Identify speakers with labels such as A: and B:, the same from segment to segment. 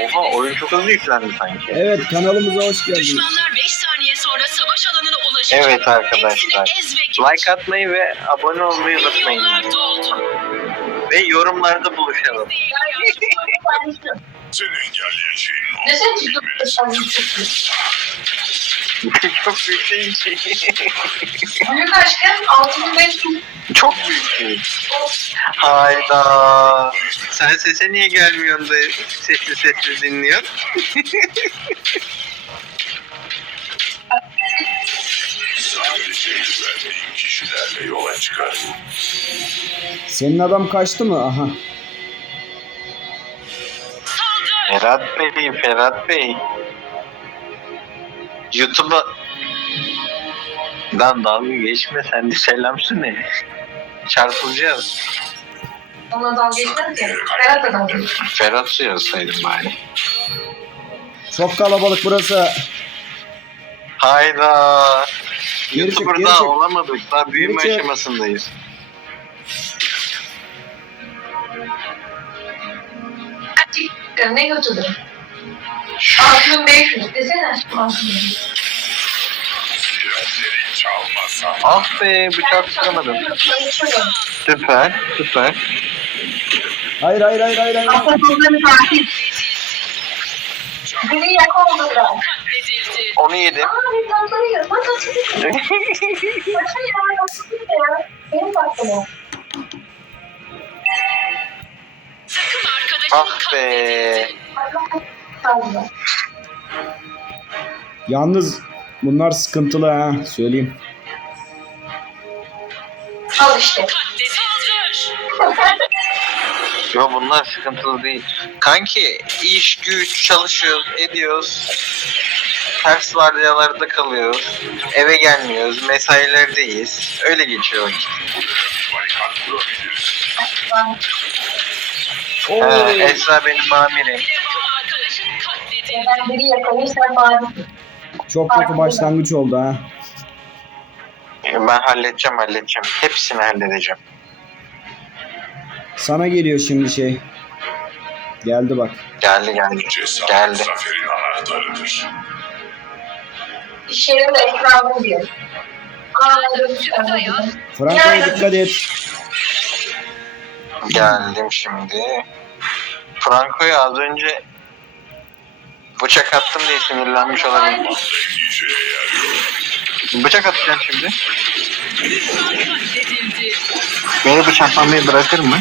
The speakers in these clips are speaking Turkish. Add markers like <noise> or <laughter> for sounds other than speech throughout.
A: Oha oyun çok hızlı yüklendi sanki.
B: Evet kanalımıza hoş geldiniz.
C: Düşmanlar 5 saniye sonra savaş alanına ulaşacak.
A: Evet arkadaşlar. Like atmayı ve abone olmayı unutmayın. Ve yorumlarda buluşalım.
D: Seni engelleyen şeyin o.
E: Ne sen
D: Bilmelisin.
A: Çok büyük değil ki.
E: Büyük aşkım 6500
A: çok büyük şey. Hayda. Sen sese niye gelmiyorsun da sesli sesli dinliyorsun?
D: Sadece güvendiğin kişilerle yola çıkar.
B: Senin adam kaçtı mı? Aha.
A: Ferhat Bey, Ferhat Bey. YouTube'a... Lan dalga geçme sen de selam söyle. Çarpılacağız.
E: ona dalga geçmez ki. Ferhat da dalga.
A: Ferhat su yazsaydım bari.
B: Çok kalabalık burası.
A: Hayda.
B: Geri çık,
A: YouTuber
B: geri
A: daha
B: çık.
A: olamadık. Daha büyüme
B: Geri çık.
A: aşamasındayız.
E: Gerçekten ne götürdüm? 6500 desene aşkım 6500.
D: Sirenleri çalmasam.
A: Ah be bıçak tutamadım. Süper, süper.
B: Hayır hayır hayır hayır. hayır.
E: Atlatıldı tatil. Biri yak oldu biraz.
C: Katledildi.
A: Onu yedim.
E: Aa bir tatlı yiyor. Bak tatlı yiyor. Başka ya tatlı yiyor ya. Benim tatlım o.
C: Takım
A: ah be.
C: katledildi.
E: Tatlı.
B: Yalnız bunlar sıkıntılı ha söyleyeyim.
E: Al işte.
A: Yo bunlar sıkıntılı değil. Kanki iş güç çalışıyoruz, ediyoruz. Ters vardiyalarda kalıyoruz. Eve gelmiyoruz, mesailerdeyiz. Öyle geçiyor vakit. Ha, Esra benim amirim.
E: Biri yakalıyor sen bari.
B: Çok kötü başlangıç oldu ha.
A: Ben halledeceğim, halledeceğim. Hepsini halledeceğim.
B: Sana geliyor şimdi şey. Geldi bak.
A: Geldi geldi.
D: Cesaret
A: Geldi.
D: zaferin anahtarıdır.
E: İş yerinde ekranı diyor.
B: Franco'ya dikkat et.
A: Geldim şimdi. Franco'ya az önce bıçak attım diye sinirlenmiş olabilir.
D: En işe yarıyor.
A: Bıçak atacağım şimdi. Beni bıçaklamayı bırakır mı?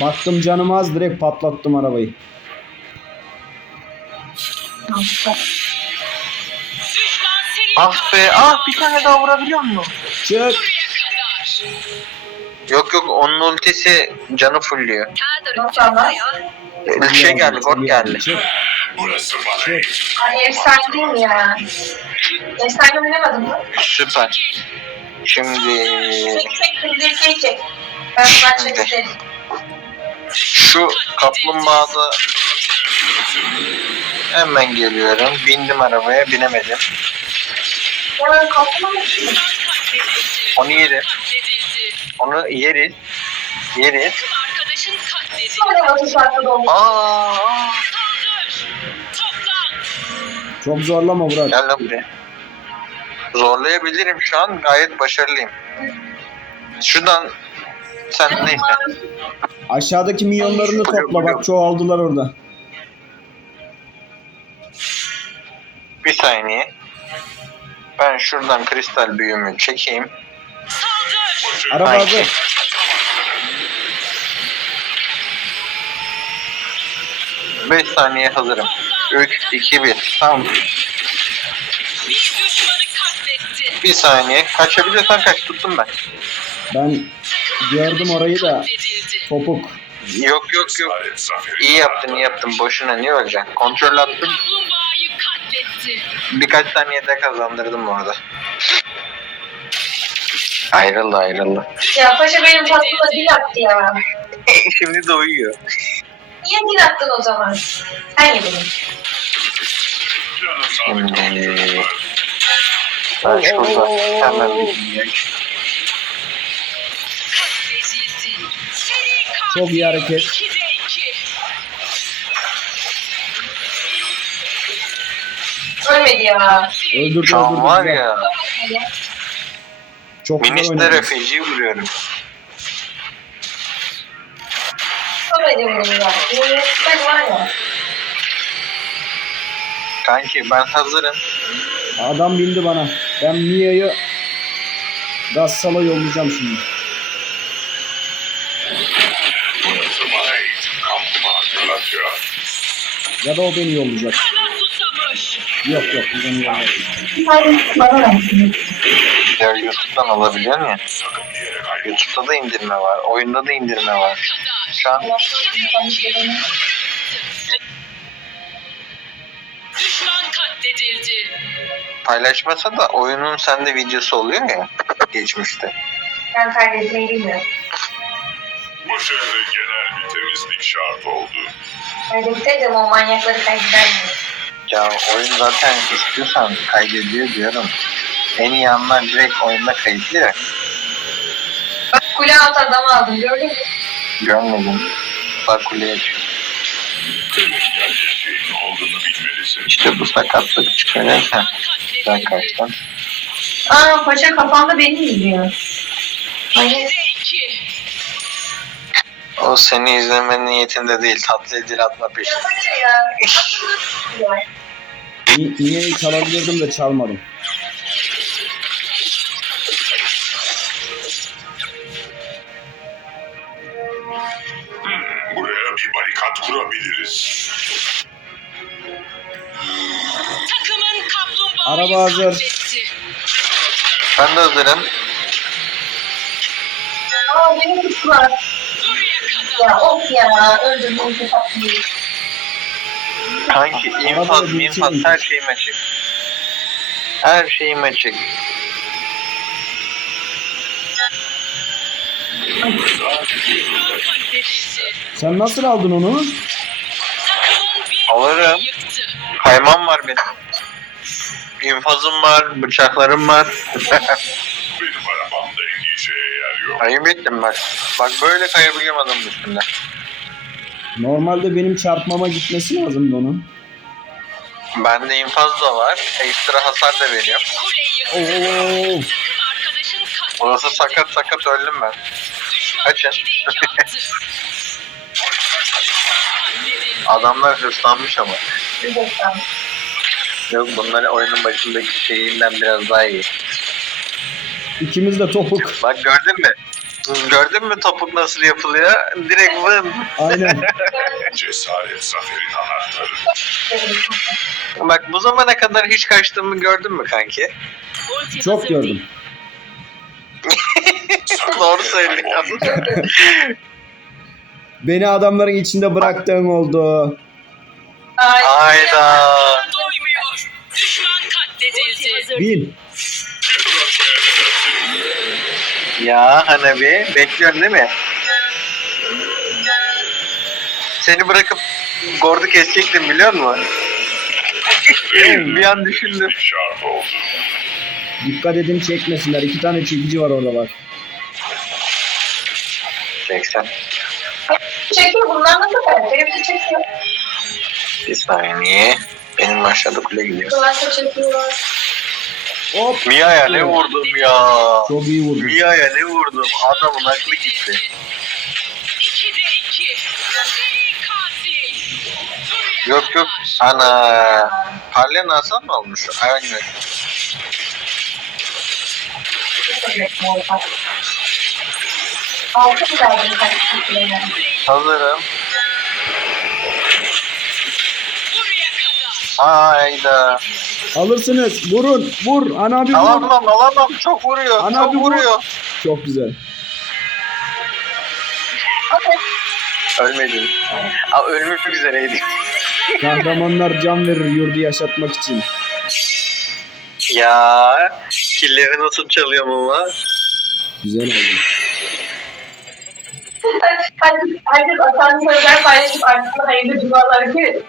B: Baktım canım az direkt patlattım arabayı.
A: Ah be, ah bir tane daha vurabiliyor mu?
B: Çık.
A: Yok yok onun ultisi canı fulluyor. Bir şey geldi, gol geldi.
B: Çık. Çık.
D: ait.
E: Ay efsane değil mi ya? Efsane bilemedim mi?
A: Süper. Şimdi
E: Çek çek bildirgeyi çek. Ben ben çek isterim.
A: şu kaplumbağada hemen geliyorum. Bindim arabaya, binemedim.
E: Ya kapıma mı?
A: Onu yerim. Onu yeriz. Yeriz.
C: Takım arkadaşın katledildi.
E: Sonra batı şartlı dolmuş.
A: Aa,
C: Saldır. Toplan.
B: Çok zorlama Burak.
A: gel lan buraya. Zorlayabilirim şu an. Gayet başarılıyım. Şuradan sen neyse.
B: Aşağıdaki milyonlarını topla bak çoğaldılar orada.
A: Bir saniye. Ben şuradan kristal büyümü çekeyim.
C: Saldır.
B: Araba hazır.
A: 5 saniye hazırım. 3, 2, 1. Tamam.
C: Bir düşmanı katletti.
A: Bir saniye. Kaçabiliyorsan kaç tuttum ben.
B: Ben gördüm orayı da topuk.
A: Yok yok yok. İyi yaptın iyi yaptın. Boşuna niye öleceksin? Kontrol attım. Birkaç saniyede kazandırdım orada. Ayrıldı ayrıldı.
E: Ya paşa benim tatlıma dil attı ya. <laughs>
A: Şimdi de uyuyor.
E: Dil attın o zaman? Sen ye benim.
D: Canı
A: Şimdi...
D: sağlık.
A: Ben şurada hemen bir.
C: Seri
B: Çok iyi hareket.
C: 2'de 2.
E: Ölmedi ya.
B: Öldürdü
A: Şu an
B: öldürdü.
A: var ya.
B: Çok güzel
A: Minister
B: oynadı.
A: Efeci'yi vuruyorum.
E: Bunu ya. Ben var ya.
A: Kanki ben hazırım.
B: Adam bindi bana. Ben Mia'yı Gassal'a yollayacağım şimdi. Ya da o beni yollayacak. Yok yok
E: tane bana versin.
A: Ya YouTube'dan alabiliyor muyum? YouTube'da da indirme var. Oyunda da indirme var. Şu an
C: Düşman katledildi.
A: paylaşmasa da oyunun sende videosu oluyor ya. Geçmişte.
E: Ben kaydetmeyi bilmiyorum.
D: Bu şehre genel bir temizlik şart oldu.
E: Kaydetseydim o manyakları kaydederdim.
A: Ya oyun zaten istiyorsan kaydediyor diyorum. En iyi anlar direkt oyunda kayıtlı ya.
E: Bak kule altı adam aldım gördün mü?
A: Görmedim. Bak kuleye. İşte bu sakatlık sen
C: katledildi.
A: kaçtın.
E: Aa paşa kafamda beni izliyor.
C: 2'de 2.
A: O seni izleme niyetinde değil. Tatlı dil atma peşinde.
E: Ya. ya.
B: Mia'yı çalabilirdim de çalmadım.
D: Barikat kurabiliriz.
C: Takımın kaplumbağayı
B: Araba hazır.
C: katletti.
A: Ben de hazırım.
E: Aa beni tuttular.
C: Buraya kadar.
E: Ya of ya öldürdüm şu tatlıyı.
A: Kanki infaz,
B: bir
A: infaz
B: şey
A: her şeyim açık. Her şeyim açık.
C: Katledildi.
B: Sen nasıl aldın onu?
A: Alırım. Kaymam var benim. İnfazım var, bıçaklarım var. <laughs>
D: Benim arabamda endişeye yer yok.
A: Ayıp ettim bak. Bak böyle kayabiliyorum adamın üstünde.
B: Normalde benim çarpmama gitmesi lazımdı onun.
A: Bende infaz da var. Ekstra hasar da veriyor.
B: Oo.
A: Burası sakat sakat öldüm ben. Kaçın. <laughs> Adamlar hırslanmış ama. Yok bunlar oyunun başındaki şeyinden biraz daha iyi.
B: İkimiz de topuk.
A: Bak gördün mü? Gördün mü topuk nasıl yapılıyor? Direkt vın.
B: Aynen. <laughs>
D: Cesaret zaferin anahtarı.
A: Bak bu zamana kadar hiç kaçtığımı gördün mü kanki? <laughs>
B: Çok gördüm.
A: Doğru söylüyorsun.
B: Beni adamların içinde bıraktığın oldu.
E: Ay.
A: Hayda.
C: Doymuyor. Düşman katledildi.
B: Bin.
A: Ya Hanabi bekliyorsun değil mi? Seni bırakıp Gord'u kesecektim biliyor musun? bir an düşündüm.
B: Dikkat edin çekmesinler. İki tane çekici var orada bak.
A: 80.
E: Çekiyor bunlar nasıl böyle? Hepsi çekiyor.
A: Bir saniye. Benim aşağıda kule gidiyor.
E: Bunlar çekiyorlar.
B: Hop.
A: Mia'ya ne vurdum ya?
B: Çok iyi vurdu.
A: Mia'ya ne vurdum? Adamın aklı gitti.
C: 2'de 2. Seri katil. Buraya
A: Yok yok. Ana. Parlayan Hasan mı olmuş? Aynen.
E: Altı verdim kaçtıklarına?
A: Hazırım. Hayda.
B: Alırsınız. Vurun. Vur. Ana bir vur.
A: Alamam alamam. Çok vuruyor.
B: Ana
A: çok
B: bir vur.
A: vuruyor.
B: Çok güzel.
A: Ölmedim. Aa, ölmek üzereydim. <laughs>
B: Kahramanlar can verir yurdu yaşatmak için.
A: Ya killeri nasıl çalıyorum ama.
B: Güzel oldu.
E: Herkes, herkes asansörden paylaşıp arkasına hayırlı cumalar gibi.